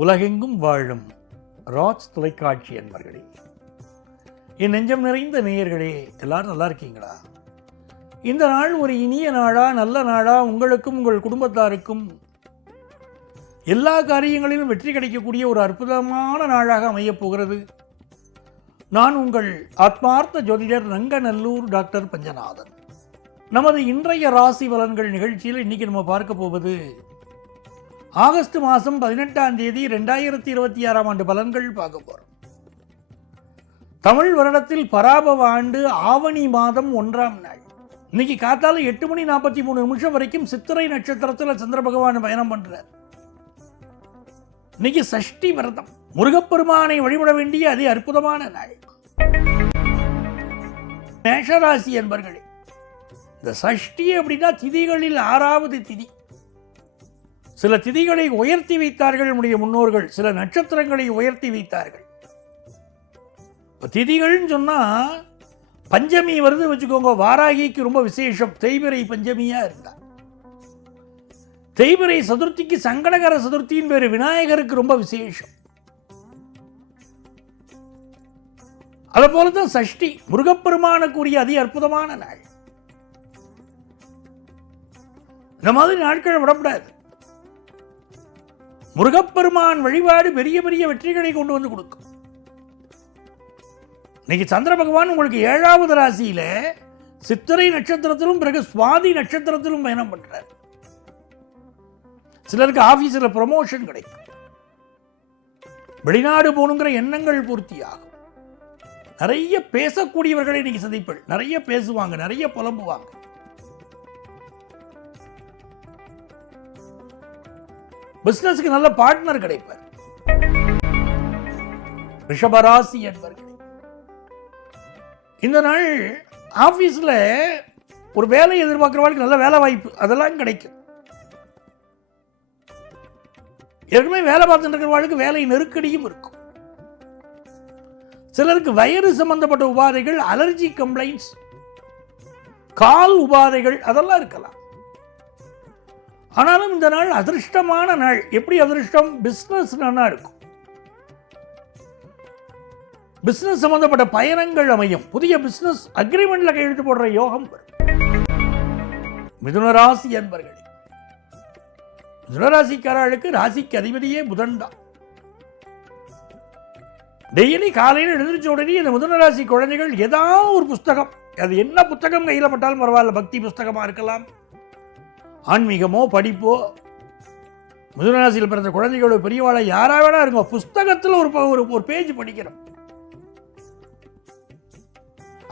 உலகெங்கும் வாழும் ராஜ் தொலைக்காட்சி அன்பர்களே, என் நெஞ்சம் நிறைந்த நேயர்களே, எல்லாரும் நல்லா இருக்கீங்களா? இந்த நாள் ஒரு இனிய நாளா, நல்ல நாளா, உங்களுக்கும் உங்கள் குடும்பத்தாருக்கும் எல்லா காரியங்களிலும் வெற்றி கிடைக்கக்கூடிய ஒரு அற்புதமான நாளாக அமையப் போகிறது. நான் உங்கள் ஆத்மார்த்த ஜோதிடர் நங்கநல்லூர் டாக்டர் பஞ்சநாதன். நமது இன்றைய ராசி பலன்கள் நிகழ்ச்சியில் இன்னைக்கு நம்ம பார்க்க போவது ஆகஸ்ட் மாதம் 18ஆம் தேதி 2026ஆம் ஆண்டு பலன்கள் பார்க்க போகிறோம். தமிழ் வருடத்தில் பராபவ ஆண்டு ஆவணி மாதம் 1ஆம் நாள். இன்னைக்கு காத்தால 8:43 வரைக்கும் சித்திரை நட்சத்திரத்தில் சந்திர பகவான் பயணம் பண்றார். இன்னைக்கு சஷ்டி விரதம், முருகப்பெருமானை வழிபட வேண்டிய அதி அற்புதமான நாள். மேஷராசி என்பர்களே, இந்த சஷ்டி அப்படின்னா திதிகளில் 6வது திதி. சில திதிகளை உயர்த்தி வைத்தார்கள் நம்முடைய முன்னோர்கள், சில நட்சத்திரங்களை உயர்த்தி வைத்தார்கள். திதிகள்னு சொன்னா பஞ்சமி வருது வச்சுக்கோங்க, வாராகிக்கு ரொம்ப விசேஷம். தேய்பிறை பஞ்சமியா இருந்தா, தேய்பிறை சதுர்த்திக்கு சங்கடகர சதுர்த்தியின் பேரு, விநாயகருக்கு ரொம்ப விசேஷம். அதை போலதான் சஷ்டி முருகப்பெருமானுக்குரிய அதி அற்புதமான நாள். இந்த மாதிரி நாட்கள் விடக்கூடாது. முருகப்பெருமான் வழிபாடு பெரிய பெரிய வெற்றிகளை கொண்டு வந்து கொடுக்கும். இன்னைக்கு சந்திர பகவான் உங்களுக்கு 7வது ராசியில சித்திரை நட்சத்திரத்திலும் பிறகு சுவாதி நட்சத்திரத்திலும் பயணம் பண்றார். சிலருக்கு ஆபீஸ்ல ப்ரமோஷன் கிடைக்கும், வெளிநாடு போகணுங்கிற எண்ணங்கள் பூர்த்தியாகும். நிறைய பேசக்கூடியவர்களை இன்னைக்கு சந்திப்பீர்கள். நிறைய பேசுவாங்க, நிறைய புலம்புவாங்க. பிசினஸ்க்கு நல்ல பார்ட்னர் கிடைப்பார். ரிஷபராசி என்பர்களே, இந்த நாள் ஆபீஸ்ல ஒரு வேலை எதிர்பார்க்கிறவர்களுக்கு நல்ல வேலை வாய்ப்பு அதெல்லாம் கிடைக்கும். ஏற்கனவே வேலை பார்த்துட்டு இருக்கிறவர்களுக்கு வேலை நெருக்கடியும் இருக்கும். சிலருக்கு வயிறு சம்பந்தப்பட்ட உபாதைகள், அலர்ஜி கம்ப்ளைண்ட்ஸ், கால் உபாதைகள் அதெல்லாம் இருக்கலாம். ஆனாலும் இந்த நாள் அதிர்ஷ்டமான நாள். எப்படி அதிர்ஷ்டம்? பிசினஸ் நல்லா இருக்கும். பிசினஸ் சம்பந்தப்பட்ட பயணங்கள் அமையும். புதிய பிசினஸ் அக்ரிமெண்ட்ல கையெழுத்து போடுற யோகம் வரும். மிதுன ராசி என்பர்களே, மிதுன ராசிக்காரர்களுக்கு ராசிக்கு அதிபதியே புதன் தான். டெய்லி காலையில் எழுந்திரிச்ச உடனே இந்த மிதுன ராசி குழந்தைகள் ஏதாவது ஒரு புஸ்தகம், அது என்ன புத்தகம் கையில் பட்டாலும் பரவாயில்ல, பக்தி புஸ்தகமா இருக்கலாம், ஆன்மீகமோ படிப்போ, மிதுனராசியில் பிறந்த குழந்தைகளோட பெரியவாளை யாரா வேணா இருங்க, புஸ்தகத்தில் ஒரு பேஜ் படிக்கிறோம்.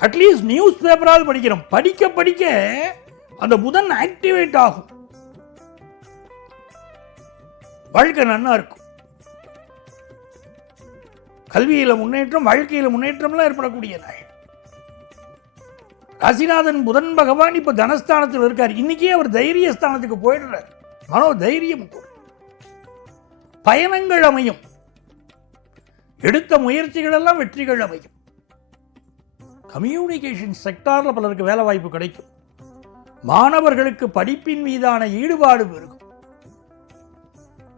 அட்லீஸ்ட் நியூஸ் பேப்பரால் படிக்கிறோம். படிக்க படிக்க அந்த புதன் ஆக்டிவேட் ஆகும். வாழ்க்கை நன்னா இருக்கும். கல்வியில முன்னேற்றம், வாழ்க்கையில முன்னேற்றம்லாம் ஏற்படக்கூடிய நாள். ராசிநாதன் புதன் பகவான் இப்ப தனஸ்தானத்தில் இருக்கார். இன்னைக்கே அவர் தைரியஸ்தானத்துக்கு போயிடுறார். மனோ தைரியம் கூடும். பயணங்கள் அமையும். எடுத்த முயற்சிகள் எல்லாம் வெற்றிகள் அமையும். கம்யூனிகேஷன் செக்டார்ல பலருக்கு வேலை வாய்ப்பு கிடைக்கும். மாணவர்களுக்கு படிப்பின் மீதான ஈடுபாடு பெருகும்.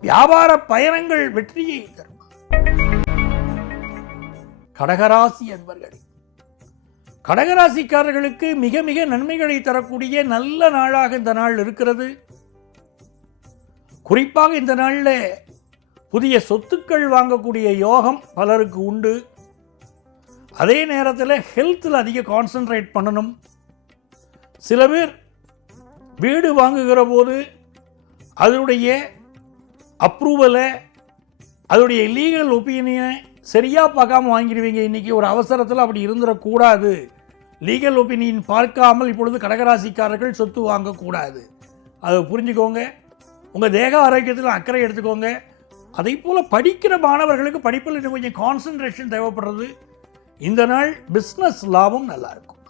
வியாபார பயணங்கள் வெற்றியை தரும். கடகராசி என்பர்கள், கடகராசிக்காரர்களுக்கு மிக மிக நன்மைகளை தரக்கூடிய நல்ல நாளாக இந்த நாள் இருக்கிறது. குறிப்பாக இந்த நாளில் புதிய சொத்துக்கள் வாங்கக்கூடிய யோகம் பலருக்கு உண்டு. அதே நேரத்தில் ஹெல்த்தில் அதிக கான்சென்ட்ரேட் பண்ணணும். சில பேர் வீடு வாங்குகிற போது அதனுடைய அப்ரூவலை, அதனுடைய லீகல் ஒப்பீனியனை சரியா பார்க்காம வாங்கிடுவீங்க. இன்னைக்கு ஒரு அவசரத்தில் அப்படி இருந்துடக்கூடாது. லீகல் ஒப்பீனியன் பார்க்காமல் இப்பொழுது கடகராசிக்காரர்கள் சொத்து வாங்கக்கூடாது. அதை புரிஞ்சுக்கோங்க. உங்கள் தேக ஆரோக்கியத்தில் அக்கறை எடுத்துக்கோங்க. அதே போல் படிக்கிற மாணவர்களுக்கு படிப்பில் இன்னும் கொஞ்சம் கான்சன்ட்ரேஷன் தேவைப்படுறது. இந்த நாள் பிஸ்னஸ் லாபம் நல்லா இருக்கும்.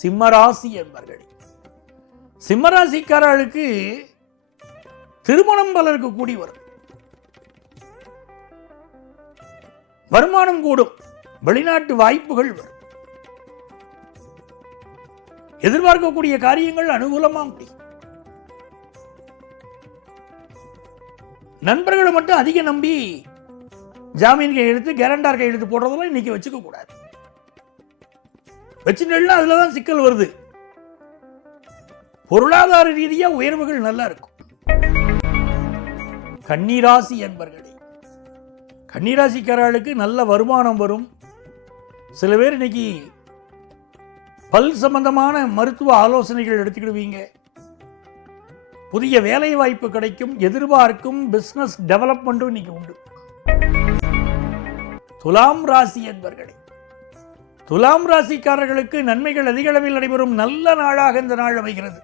சிம்மராசி என்பர்கள், சிம்மராசிக்காரர்களுக்கு திருமணம் பலருக்கு கூடி வரும். வருமானம் கூடும். வெளிநாட்டு வாய்ப்புகள் வரும். எதிர்பார்க்கக்கூடிய காரியங்கள் அனுகூலமாக முடியும். நண்பர்களை மட்டும் அதிகம் நம்பி ஜாமீன் கையெழுத்து கேரண்டார் கையெழுத்து போடுறதெல்லாம் இன்னைக்கு வச்சுக்க கூடாது. வச்சுட்டா அதுல தான் சிக்கல் வருது. பொருளாதார ரீதியா உயர்வுகள் நல்லா இருக்கும். கன்னிராசி என்பர்களே, கன்னிராசிக்காரர்களுக்கு நல்ல வருமானம் வரும். சில பேர் இன்னைக்கு பல் சம்பந்தமான மருத்துவ ஆலோசனைகள் எடுத்துக்கிடுவீங்க. புதிய வேலை வாய்ப்பு கிடைக்கும். எதிர்பார்க்கும் பிசினஸ் டெவலப்மெண்ட்டும் இன்னைக்கு உண்டு. துலாம் ராசி என்பர்களே, துலாம் ராசிக்காரர்களுக்கு நன்மைகள் அதிக அளவில் நடைபெறும் நல்ல நாளாக இந்த நாள் அமைகிறது.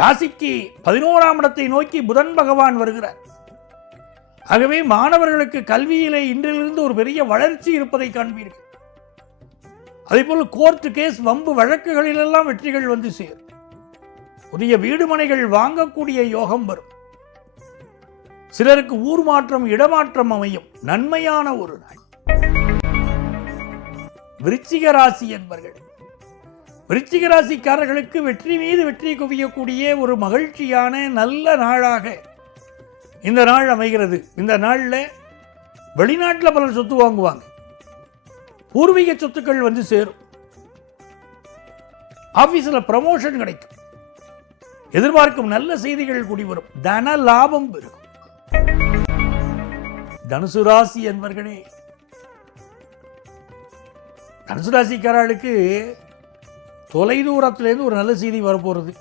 ராசிக்கு 11ஆம் இடத்தை நோக்கி புதன் பகவான் வருகிறார். ஆகவே மாணவர்களுக்கு கல்வியிலே இன்றிலிருந்து ஒரு பெரிய வளர்ச்சி இருப்பதை காண்பீர்கள். அதேபோல் கோர்ட் கேஸ் வம்பு வழக்குகளிலெல்லாம் வெற்றிகள் வந்து சேரும். புதிய வீடு மனைகள் வாங்கக்கூடிய யோகம் வரும். சிலருக்கு ஊர் மாற்றம் இடமாற்றம் அமையும். நன்மையான ஒரு நாள். விருச்சிக ராசி என்பர்கள், விருச்சிக ராசிக்காரர்களுக்கு வெற்றி மீது வெற்றி குவியக்கூடிய ஒரு மகிழ்ச்சியான நல்ல நாளாக இந்த நாள் அமைகிறது. இந்த நாளில் வெளிநாட்டில் பலர் சொத்து வாங்குவாங்க. பூர்வீக சொத்துக்கள் வந்து சேரும். ஆபீஸில் ப்ரமோஷன் கிடைக்கும். எதிர்பார்க்கும் நல்ல செய்திகள் கூடி வரும். தன லாபம் பெறும். தனுசு ராசி என்பர்களே, தனுசு ராசிக்காரர்களுக்கு தொலைதூரத்திலேருந்து ஒரு நல்ல செய்தி வரப்போகிறது.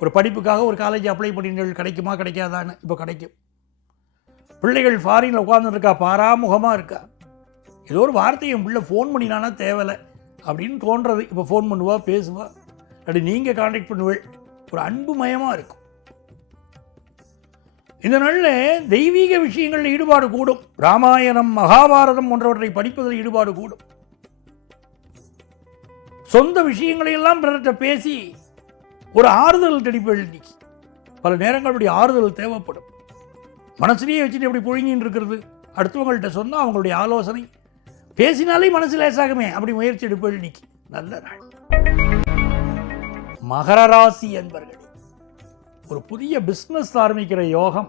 ஒரு படிப்புக்காக ஒரு காலேஜ் அப்ளை பண்ணிங்கள், கிடைக்குமா கிடைக்காதான்னு. இப்போ கிடைக்கும். பிள்ளைகள் ஃபாரினில் உட்காந்துருக்கா, பாராமுகமாக இருக்கா. ஏதோ ஒரு வார்த்தை என் பிள்ளை ஃபோன் பண்ணினானா தேவலை அப்படின்னு தோன்றது. இப்போ ஃபோன் பண்ணுவா, பேசுவா, அப்படி நீங்கள் கான்டாக்ட் பண்ணுவேள். ஒரு அன்பு மயமாக இருக்கும். இந்த நாளில் தெய்வீக விஷயங்களில் ஈடுபாடு கூடும். ராமாயணம் மகாபாரதம் போன்றவற்றை படிப்பதில் ஈடுபாடு கூடும். சொந்த விஷயங்களையெல்லாம் பிறர்கிட்ட பேசி ஒரு ஆறுதல் தெளிப்பேள். இன்னைக்கு பல நேரங்கள் அப்படி ஆறுதல் தேவைப்படும். மனசுலேயே வச்சுட்டு எப்படி பொழுங்கின்னு இருக்கிறது, அடுத்தவங்கள்ட்ட சொன்னால் அவங்களுடைய ஆலோசனை பேசினாலே மனசு லேசாகுமே, அப்படி முயற்சி எடுப்பேள். இன்னைக்கு நல்ல நாள். மகர ராசி என்பர்களே, ஒரு புதிய பிஸ்னஸ் ஆரம்பிக்கிற யோகம்,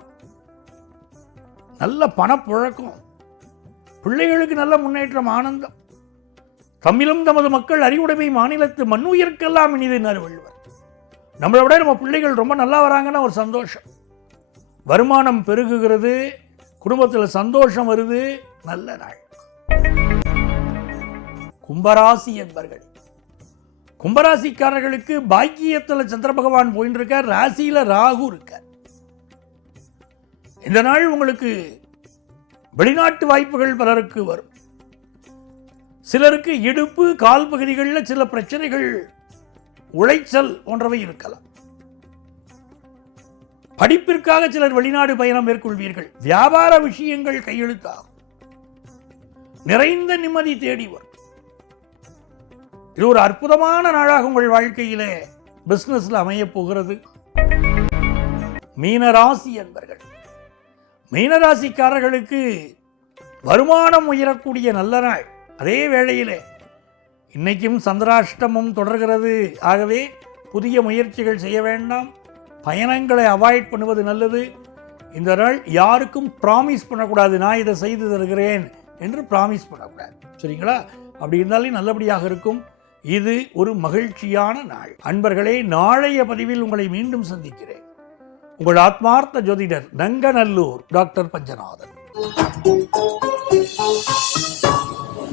நல்ல பணப்புழக்கம், பிள்ளைகளுக்கு நல்ல முன்னேற்றம், ஆனந்தம். தமிழும் தமது மக்கள் அறிவுடைமை மாநிலத்து மண்ணுயிர்க்கெல்லாம் இனிதுன்னார் வள்ளுவர். நம்மளை விட நம்ம பிள்ளைகள் ரொம்ப நல்லா வராங்கன்னா ஒரு சந்தோஷம். வருமானம் பெருகுகிறது, குடும்பத்தில் சந்தோஷம் வருது. நல்ல நாள். கும்பராசி என்பர்கள், கும்பராசிக்காரர்களுக்கு பாக்கியத்தில் சந்திர பகவான் போயின்னு இருக்கார். ராசியில ராகு இருக்கார். இந்த நாள் உங்களுக்கு வெளிநாட்டு வாய்ப்புகள் பலருக்கு வரும். சிலருக்கு இடுப்பு கால் பகுதிகளில் சில பிரச்சனைகள், உளைச்சல் போன்றவை இருக்கலாம். படிப்பிற்காக சிலர் வெளிநாடு பயணம் மேற்கொள்வீர்கள். வியாபார விஷயங்கள் கையெழுத்தாகும். நிறைந்த நிம்மதி தேடி வரும். இது ஒரு அற்புதமான நாளாக உங்கள் வாழ்க்கையிலே பிசினஸ்ல அமைய போகிறது. மீனராசி என்பர்கள், மீனராசிக்காரர்களுக்கு வருமானம் உயரக்கூடிய நல்ல நாள். அதே வேளையிலே இன்னைக்கும் சந்திராஷ்டமம் தொடர்கிறது. ஆகவே புதிய முயற்சிகள் செய்ய வேண்டாம். பயணங்களை அவாய்ட் பண்ணுவது நல்லது. இந்த நாள் யாருக்கும் ப்ராமிஸ் பண்ணக்கூடாது, நான் இதை செய்து தருகிறேன் என்று ப்ராமிஸ் பண்ணக்கூடாது. சரிங்களா? அப்படி இருந்தாலே நல்லபடியாக இருக்கும். இது ஒரு மகிழ்ச்சியான நாள். அன்பர்களே, நாளைய பதிவில் உங்களை மீண்டும் சந்திக்கிறேன். உங்கள் ஆத்மார்த்த ஜோதிடர் நங்கநல்லூர் டாக்டர் பஞ்சநாதன்.